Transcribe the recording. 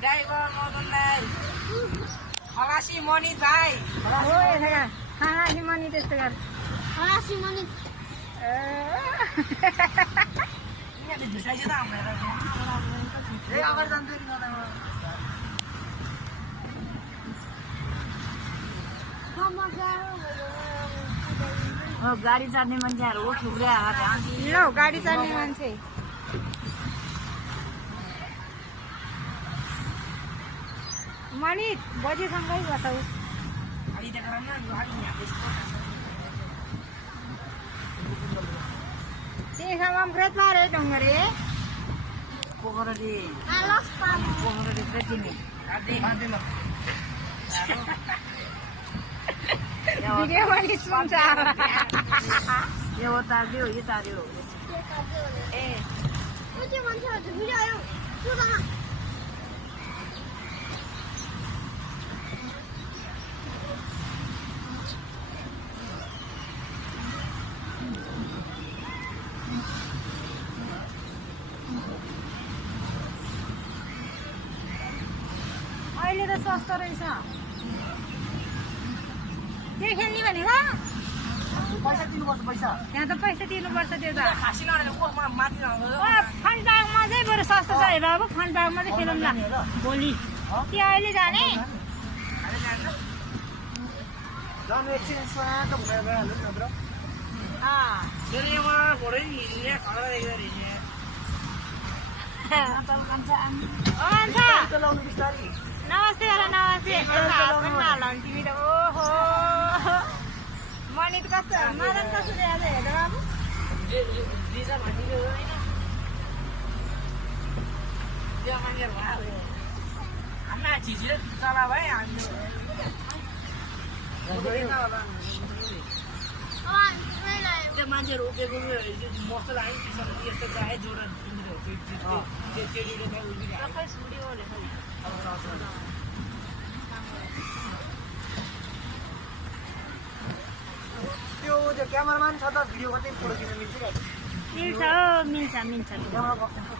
driver मदनलाई खलासी मनित भाइ हो यसो खलासी मनी त्यस्तो गर खलासी मनी यिनीहरूले झुटाइछ त हामीलाई ए अगाडि जान्थ्यो नि नदामा हो गाडी चढ्ने मान्छेहरू हो थुप्रै ल गाडी चढ्ने मान्छे मनित बजीसँगै बताऊ तिमीसँग व्रत मारे ढङ्गरे पोखरी पोखरी तिमी भिडियो पनि सुन्छ यो तार्यो यो तार्यो ए अहिले त सस्तो रहेछ के खेल्ने भनेको पैसा दिनुपर्छ पैसा त्यहाँ त पैसा तिर्नुपर्छ त्यो त खासी नहालेर माथि फन्टबागमा चाहिँ बरु सस्तो छ हेर अब फन्टबागमा चाहिँ खेलौँ ल भोलि कि अहिले जाने जानु एकछिन स्वाट भएर गइहाल्नु नि नत्र चलाउनु बिस्तारी नमस्ते होला नमस्ते तिमी त ओहो मनित कस्तो मदन कसरी आज हेर बाबु चला भाइ त्यो मान्छेहरू उभिएको मस्तो लाग्यो यस्तो गाए जोडा त्यो क्यामेराम्यान छ त भिडियो कतै फोटो खिच्न मिल्छ मिल्छ हो मिल्छ क्यामेरा